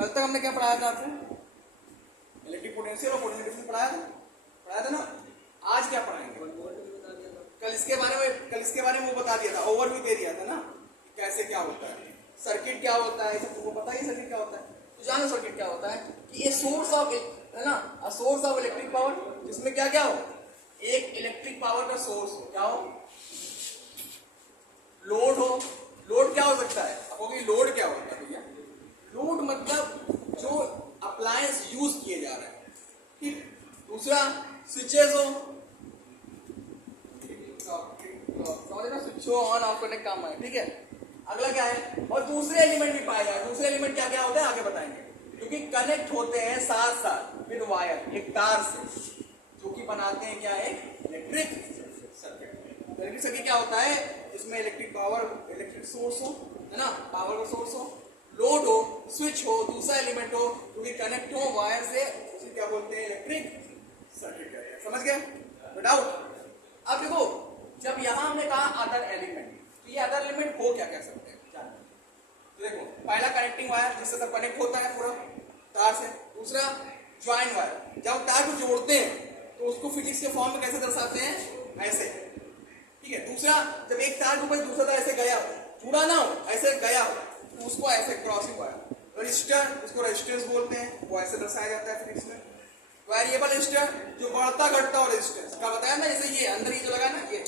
कल तक हमने क्या पढ़ाया था आपसे? इलेक्ट्रिक पोटेंशियल और पोटेंशियल डिफरेंस पढ़ाया था ना। आज क्या पढ़ाएंगे? कल इसके बारे में वो बता दिया था, ओवरव्यू दे दिया था ना, कैसे क्या होता है, सर्किट क्या होता है, सब तुमको पता ही सर्किट क्या होता है। तो जानो सर्किट क्या होता है कि ये सोर्स ऑफ है ना, a source of electric power, जिसमें क्या क्या हो, एक इलेक्ट्रिक पावर का सोर्स हो, क्या हो, लोड हो। लोड क्या हो सकता है? आप कहोगे लोड क्या होता है भैया? लोड मतलब जो अप्लायंस यूज किए जा रहे हैं, ठीक। दूसरा स्विचेस हो, स्विच हो ऑन ऑफ करने का काम है, ठीक है। अगला क्या है, और दूसरे एलिमेंट भी पाए जाए। दूसरे एलिमेंट क्या क्या होते हैं आगे बताएंगे, क्योंकि कनेक्ट होते हैं साथ साथ विद वायर, एक तार से, जो कि बनाते हैं क्या है, इलेक्ट्रिक सर्किट। इलेक्ट्रिक सर्किट क्या होता है, इसमें इलेक्ट्रिक पावर, इलेक्ट्रिक सोर्स हो, है ना, पावर का सोर्स हो, लोड हो, स्विच हो, दूसरा एलिमेंट हो, जो कि कनेक्ट हो वायर से, उसे क्या बोलते हैं, इलेक्ट्रिक सर्किट कहते हैं। समझ गए? No doubt. अब देखो, जब यहां हमने कहा अदर एलिमेंट, तो ये अदर एलिमेंट हो क्या कह सकते हैं, तो देखो, पहला कनेक्टिंग वायर जिससे सब कनेक्ट होता है पूरा तार से। दूसरा ज्वाइन वायर, जब तार को जोड़ते हैं तो उसको फिजिक्स के फॉर्म में कैसे दर्शाते हैं, ऐसे, ठीक है। दूसरा, जब एक तार के ऊपर दूसरा तार ऐसे गया हो, जुड़ा ना हो, ऐसे गया हो, तो उसको ऐसे क्रॉसिंग वायर। रजिस्टर, उसको रेजिस्टेंस बोलते हैं, वो ऐसे दर्शाया जाता है फिजिक्स में। वेरिएबल रेजिस्टर, जो बढ़ता घटता हो रेजिस्टेंस का बताया ना, जैसे ये अंदर ये जो लगा ना, ये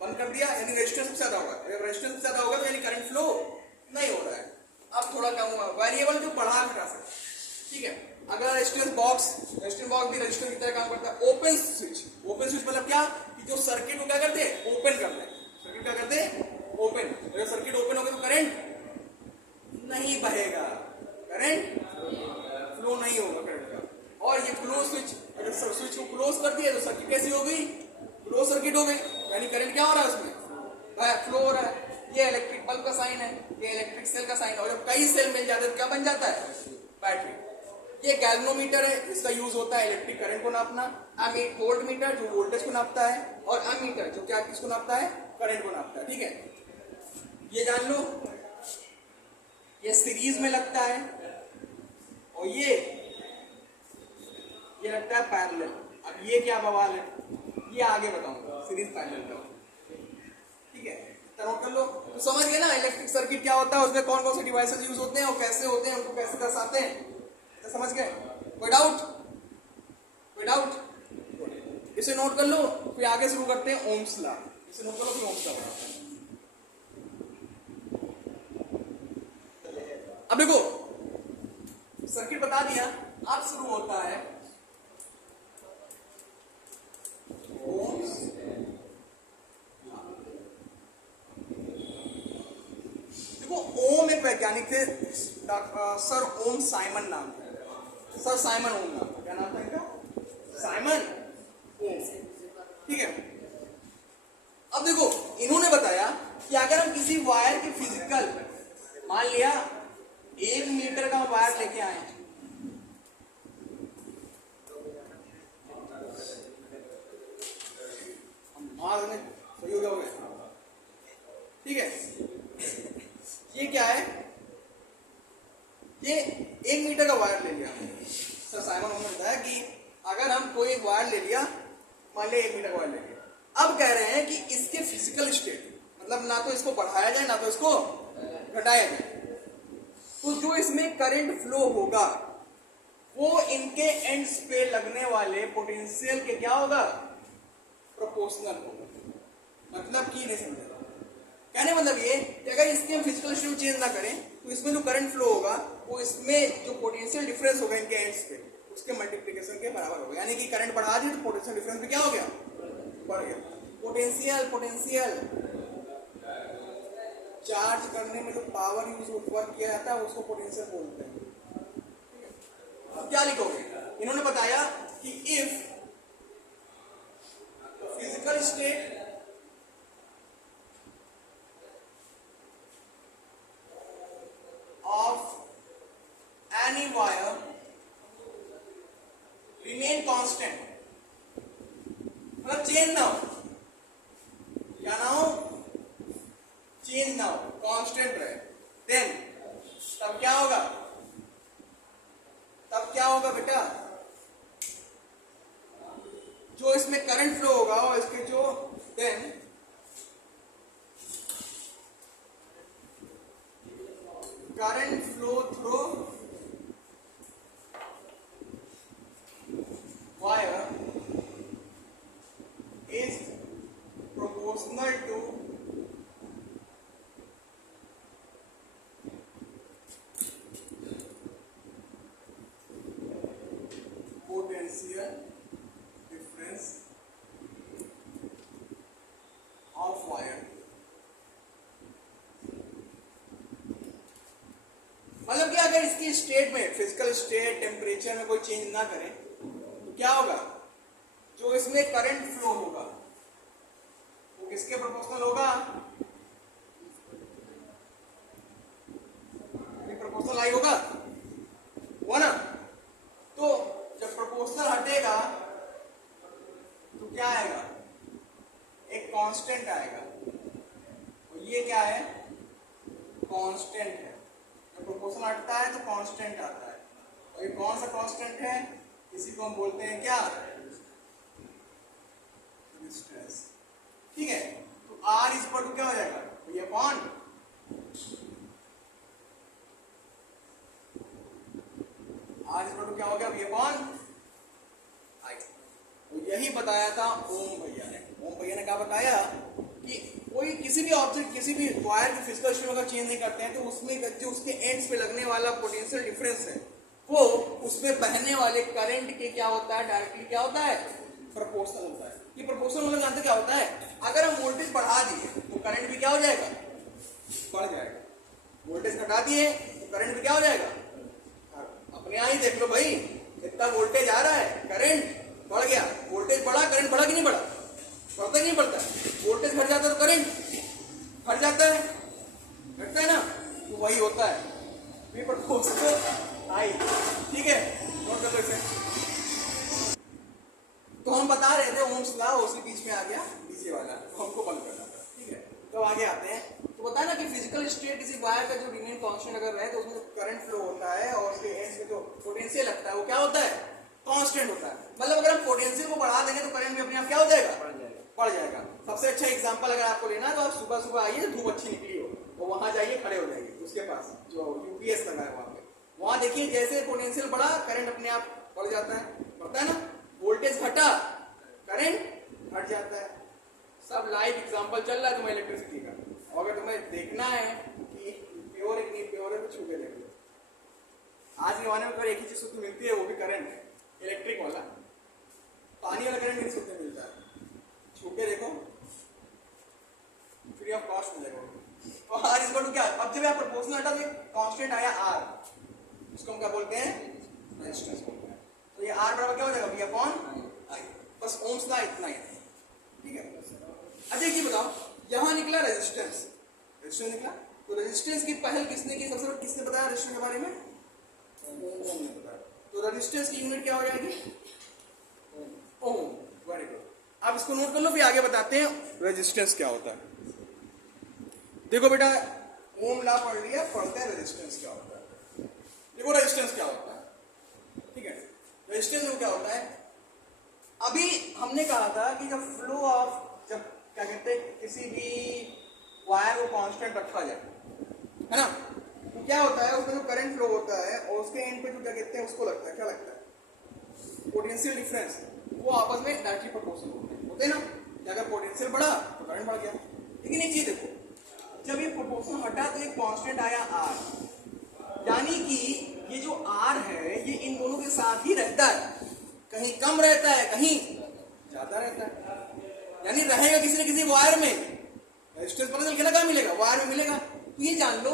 बंद कर दिया, यानी रेजिस्टेंस सबसे ज्यादा होगा। अगर रेजिस्टेंस ज्यादा होगा तो यानी करंट फ्लो नहीं हो रहा है, अब थोड़ा कम हुआ। वेरिएबल जो बढ़ा घटा सकता है, ठीक है। अगर रेजिस्टेंस बॉक्स भी रेजिस्टेंस की तरह काम करता है। ओपन स्विच, ओपन स्विच मतलब क्या, कि जो सर्किट को क्या करते हैं, ओपन कर दे। सर्किट क्या करते हैं, ओपन। अगर सर्किट ओपन हो गया तो करंट नहीं बहेगा, करंट फ्लो नहीं होगा करंट का। और ये क्लोज स्विच, अगर स्विच को क्लोज कर दिया तो सर्किट कैसी हो गई, क्लोज सर्किट हो गई, यानी करंट क्या हो रहा है उसमें, फ्लो हो रहा है। ये इलेक्ट्रिक बल्ब का साइन है, ये इलेक्ट्रिक सेल का साइन है। और जब कई सेल मिल जाते हैं तो क्या बन जाता है, बैटरी। ये गैल्वेनोमीटर है, इसका यूज होता है इलेक्ट्रिक करंट को नापना। वोल्ट मीटर जो वोल्टेज को नापता है, और अमीटर जो क्या किसको नापता है, करंट को नापता है, ठीक है। ये जान लो, ये सीरीज में लगता है, और ये लगता है पैरेलल। अब ये क्या बवाल है, ये आगे बताऊंगा, सीरीज पैरेलल का, ठीक है। नोट कर लो। तो समझ गए ना इलेक्ट्रिक सर्किट क्या होता है, उसमें कौन कौन से डिवाइसेस यूज होते हैं और कैसे होते हैं, उनको कैसे दर्शाते हैं, तो समझ गए? कोई डाउट? कोई डाउट? इसे नोट कर लो, फिर आगे शुरू करते हैं ओम्स लॉ। इसे नोट कर लो, फिर ओम्स लॉ बनाते हैं। अब देखो, सर्किट बता दिया, अब शुरू होता है ओम्स। देखो, ओम एक वैज्ञानिक थे, सर ओम साइमन नाम था, सर साइमन ओम नाम था। क्या नाम था इनका? साइमन ओम, ठीक है। अब देखो, इन्होंने बताया कि अगर हम किसी वायर की फिजिकल, मान लिया 1 मीटर का वायर लेके आए, सही हो गया, ठीक है। ये क्या है, ये 1 मीटर का वायर ले लिया। सर साइमन ओम ने बताया कि अगर हम कोई एक वायर ले लिया, मान लिया 1 मीटर का वायर ले लिया, अब कह रहे हैं कि इसके फिजिकल स्टेट, मतलब ना तो इसको बढ़ाया जाए ना तो इसको घटाया जाए, तो जो इसमें करंट फ्लो होगा वो इनके एंड्स पे लगने वाले पोटेंशियल के क्या होगा, प्रोपोर्शनल होगा। मतलब कि नहीं समझेगा, कहने मतलब ये कि अगर इसके हम फिजिकल स्टेट चेंज ना करें तो इसमें जो करंट फ्लो होगा वो इसमें जो पोटेंशियल डिफरेंस होगा इनके एंड्स पे, उसके मल्टीप्लिकेशन के बराबर होगा। यानी कि करंट बढ़ा दिए तो पोटेंशियल डिफरेंस भी क्या हो गया, बढ़ गया। पोटेंशियल चार्ज करने में जो पावर यूज वर्क किया जाता है उसको पोटेंशियल बोलते हैं, ठीक है। अब क्या लिखोगे, इन्होंने बताया कि if physical state of any wire remain constant, मतलब चेंज ना हो, क्या ना हो, चेंज ना हो, कांस्टेंट रहे, देन तब क्या होगा, क्या होगा बेटा, जो इसमें करंट फ्लो होगा और इसके जो then current flow through wire is proportional to potential difference of wire। मतलब कि अगर इसकी स्टेट में, फिजिकल स्टेट, टेम्परेचर में कोई चेंज ना करें तो क्या होगा, जो इसमें करंट फ्लो होगा वो किसके प्रोपोर्शनल होगा, प्रोपोर्शनल आई होगा वो ना। तो जब प्रोपोर्शनल हटेगा तो क्या आएगा, एक कांस्टेंट आएगा, और ये क्या है, कांस्टेंट है। जब प्रोपोर्शनल हटता है तो कांस्टेंट आता है, और ये कौन सा कांस्टेंट है, इसी को हम बोलते हैं क्या, रेजिस्टेंस। ठीक है, तो R इज इक्वल टू क्या हो जाएगा, ये upon R is equal to क्या हो गया, ये अपॉन I। तो यही बताया था ओम भैया ने। ओम भैया ने क्या बताया कि कोई किसी भी ऑब्जेक्ट, किसी भी वायर की फिजिकल स्टेट अगर चेंज नहीं करते हैं तो उसमें जो उसके एंड्स पे लगने वाला पोटेंशियल डिफरेंस है वो उसमें बहने वाले करंट के क्या होता है, डायरेक्टली क्या होता है, प्रोपोर्शनल होता है। ये प्रोपोर्शनल मतलब जानते क्या होता है, अगर हम वोल्टेज बढ़ा दिए तो करंट भी क्या हो जाएगा, बढ़ जाएगा। वोल्टेज घटा दिए तो करंट भी क्या हो जाएगा, अपने यहाँ ही देख लो भाई, इतना वोल्टेज आ रहा है, करंट बढ़ गया, वोल्टेज बढ़ा, करंट बढ़ा कि नहीं बढ़ा, बढ़ता कि नहीं बढ़ता, वोल्टेज घट जाता है तो करंट घट जाता है, घटता है ना, तो वही होता है प्रोपोर्शनल आई। ठीक है, नोट कर लो इसे। तो हम बता रहे थे ओम्स लॉ, उसी बीच में आ गया डीसी वाला, हमको बंद करना था। ठीक है, तो आगे आते हैं। तो बताया ना कि फिजिकल स्टेट किसी वायर का जो रिमेन कांस्टेंट अगर रहे तो उसमें जो करंट फ्लो होता है और उसके एंड्स में जो पोटेंशियल लगता है वो क्या होता है, कांस्टेंट होता है। मतलब अगर हम पोटेंशियल को बढ़ा देंगे तो करंट भी अपने आप क्या हो जाएगा, बढ़ जाएगा। सबसे अच्छा एग्जांपल अगर आपको लेना है तो आप सुबह सुबह आइए, धूप अच्छी निकली हो तो वहां जाइए, खड़े हो जाइए उसके पास जो यूपीएस लगा है वहां पे, वहां देखिए जैसे पोटेंशियल बढ़ा करंट अपने आप बढ़ जाता है, बढ़ता है ना, वोल्टेज घटा करंट घट जाता है। सब लाइव एग्जांपल चल रहा है तुम्हें इलेक्ट्रिसिटी का, और अगर तुम्हें देखना है कि प्योर है कि नहीं प्योर है तो छू के देख लो। आज के जमाने में अगर एक ही चीज शुद्ध मिलती है वो भी करंट है, इलेक्ट्रिक वाला, पानी वाला करंट नहीं शुद्ध मिलता है, छू के देखो, फ्री ऑफ कॉस्ट मिलेगा। और R इज इक्वल टू क्या, अब जब आप प्रोपोर्शनल हटा तो कांस्टेंट आया R, उसको हम क्या बोलते हैं, रेजिस्टेंस बोलते हैं। तो ये R बराबर क्या हो जाएगा, V अपॉन I। बस ओम्स लॉ इतना ही है। ठीक है, अच्छा ये बताओ, यहां निकला रेजिस्टेंस, रेजिस्टेंस निकला, तो रेजिस्टेंस की पहल किसने की, सबसे पहले किसने बताया रेजिस्टेंस के बारे में, ओम ने बताया। तो रेजिस्टेंस की यूनिट क्या हो जाएगी, ओम। वेरी गुड, आप इसको नोट कर लो, फिर आगे बताते हैं रेजिस्टेंस क्या होता है। देखो बेटा, ओम लॉ पढ़ लिया, पढ़ते हैं रेजिस्टेंस क्या होता है। देखो रेजिस्टेंस क्या होता है, ठीक है, रेजिस्टेंस में क्या होता है, अभी हमने कहा था कि जब फ्लो ऑफ, जब क्या कहते हैं, किसी भी वायर को कांस्टेंट रखा जाए, है ना, तो क्या होता है, उसमें जो करंट फ्लो होता है और उसके एंड पे जो क्या कहते हैं उसको लगता है, क्या लगता है, पोटेंशियल डिफरेंस, वो आपस में डायरेक्टली प्रोपोर्शनल होते हैं ना, कि अगर पोटेंशियल बढ़ा तो करंट बढ़ गया। लेकिन एक चीज देखो, जब ये प्रोपोर्शनल हटा तो एक कांस्टेंट आया R, यानी कि ये जो R है ये इन दोनों के साथ ही रहता है, कहीं कम रहता है कहीं ज्यादा रहता है, यानी रहेगा किसी न किसी वायर में, रेजिस्टेंस पता चल के ना कहाँ मिलेगा, वायर में मिलेगा। तो ये जान लो,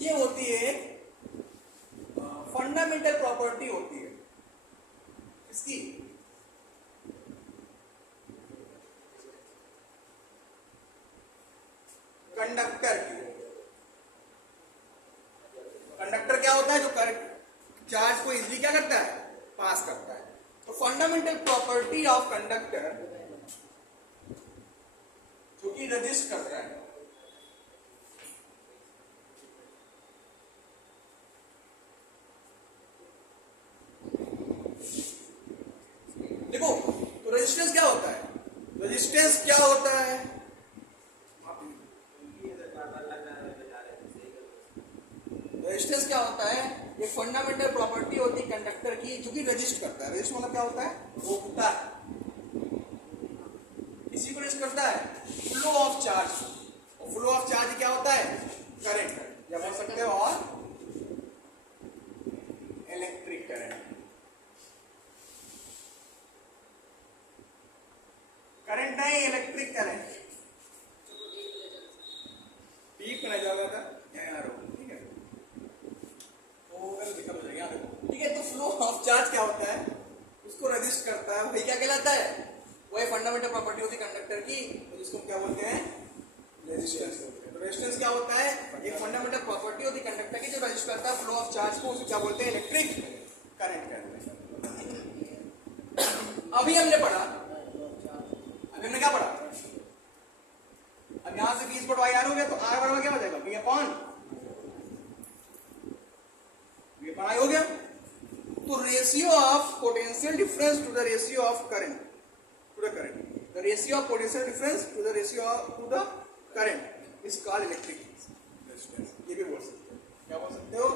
ये होती है फंडामेंटल प्रॉपर्टी होती है इसकी, कंडक्टर की। कंडक्टर क्या होता है, जो चार्ज को इजीली क्या करता है, पास करता है। तो फंडामेंटल प्रॉपर्टी ऑफ कंडक्टर जो कि रजिस्ट करता है, रेजिस्टेंस क्या होता है? ये फंडामेंटल प्रॉपर्टी होती है कंडक्टर की जो कि रेजिस्ट करता है। रेजिस्ट मतलब क्या होता है? रोकता है। किसी को रेजिस्ट करता है? Flow of charge. और फ्लो ऑफ चार्ज क्या होता है? करंट, या बोल सकते हो और इलेक्ट्रिक करंट। करंट नहीं, इलेक्ट्रिक करंट। डीप करना जाओगा था यहाँ रहो, ठीक है? ठीक है, तो फ्लो ऑफ चार्ज क्या होता है? उसको रेजिस्ट करता है। वही क्या कहलाता है? वही फंडामेंटल प्रॉपर्टी होती है कंडक्टर की, तो जिसको क्या बोलते हैं? रेजिस्टेंस। तो रेजिस्टेंस क्या होता है? एक फंडामेंटल प्रॉपर्टी होती है कंडक्टर की जो रेजिस्ट करता है फ्लो ऑफ चार्ज को, उसे क्या बोलते हैं? इलेक्ट्रिक करंट कहते हैं। अभी हमने क्या पढ़ा? अब यहां से 20 वाट आर हो गया, तो आर बराबर क्या हो जाएगा? बी अपॉन आई हो गया। तो ratio of potential difference to the ratio of current to the current, the ratio of potential difference to the ratio to the current is called electric resistance. ये भी बोल सकते हो। क्या बोल सकते हो?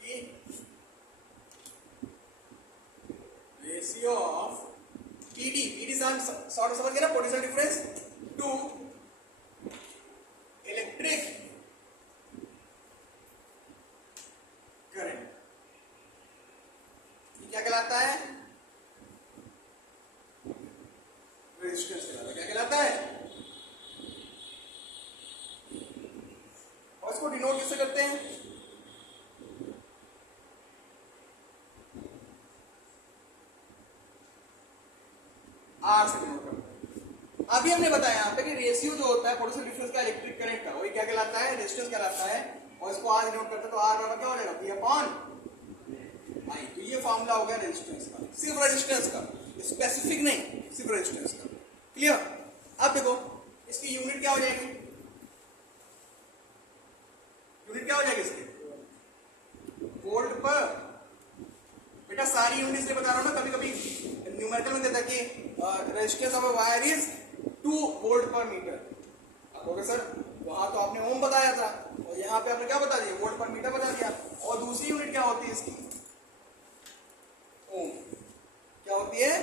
कि रेशियो ऑफ पीडी सॉर्ट समझ गए ना? Potential difference to electric current, ये क्या कहलाता है? रेजिस्टेंस कहलाता है। क्या कहलाता है? और इसको डिनोट किससे करते हैं? आर से डिनोट करते हैं। अभी हमने बताया यहाँ पे कि रेशियो जो होता है पोटेंशियल डिफरेंस का इलेक्ट्रिक करंट का, वही क्या कहलाता है? रेजिस्टेंस कहलाता है। और इसको आर डिनोट करते हैं, तो आर बराबर क्या हो जाएगा? P upon I. तो ये फॉर्मूला हो गया रेजिस्टेंस का, सिर्फ रेजिस्टेंस का, स्पेसिफिक नहीं, सिर्फ रेजिस्टेंस का। क्लियर? अब देखो इसकी यूनिट क्या हो जाएगी? यूनिट क्या हो जाएगी इसकी? वोल्ट पर। बेटा सारी यूनिट इसलिए बता रहा हूं ना, कभी कभी न्यूमेरिकल में देता कि resistance of a wire is 2 volt पर मीटर। अब बोले सर वहां तो आपने ओम बताया था, और यहाँ पे आपने क्या बता दिया? वोल्ट पर मीटर बता दिया। और दूसरी यूनिट क्या होती है इसकी? ओम। क्या होती है?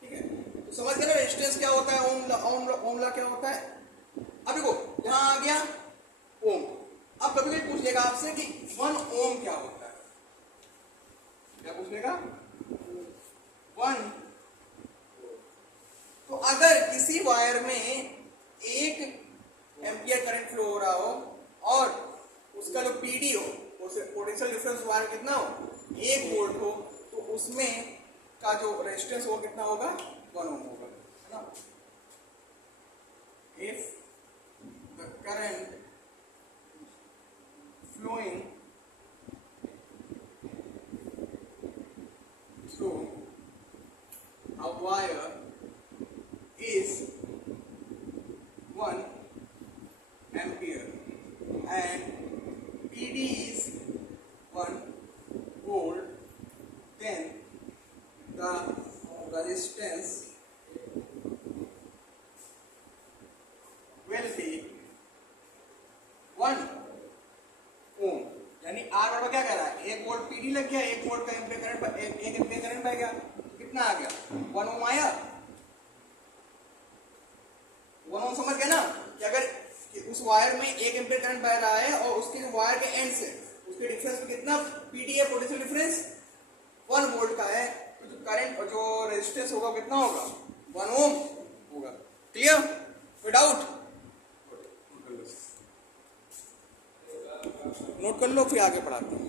ठीक है, तो समझ गए ना रेजिस्टेंस क्या होता है? ओम ला क्या होता है? अब देखो यहां आ गया ओम। अब कभी कभी पूछ लेगा आपसे कि 1 ओम क्या होता है? क्या पूछ लेगा? 1। तो अगर किसी वायर में 1 एम्पियर करंट फ्लो हो रहा हो और उसका जो पीडी हो, उसे पोटेंशियल डिफरेंस वायर कितना हो? 1 वोल्ट हो, तो उसमें का जो रेजिस्टेंस वो कितना होगा? 1 ओम होगा, है ना? If the current flowing through a wire is 1 ampere and PD is 1 volt, then the resistance will be 1 ओम। यानी आर बराबर क्या कह रहा है? 1 वोल्ट पीडी लग गया, 1 वोल्ट का एम्पियर करंट, 1 एम्पियर करंट बह गया, कितना आ गया? 1 ओम आया। 1 ओम समझ गए ना? कि अगर उस वायर में 1 एम्पियर करंट बह रहा है और उसके वायर के एंड से उसके डिफरेंस में कितना पीडी है? पोटेंशियल डिफरेंस 1 वोल्ट का है, तो जो करंट और जो रेजिस्टेंस होगा कितना होगा? 1 ओम होगा। क्लियर? विदाउट नोट कर लो, फिर आगे पढ़ाते हैं।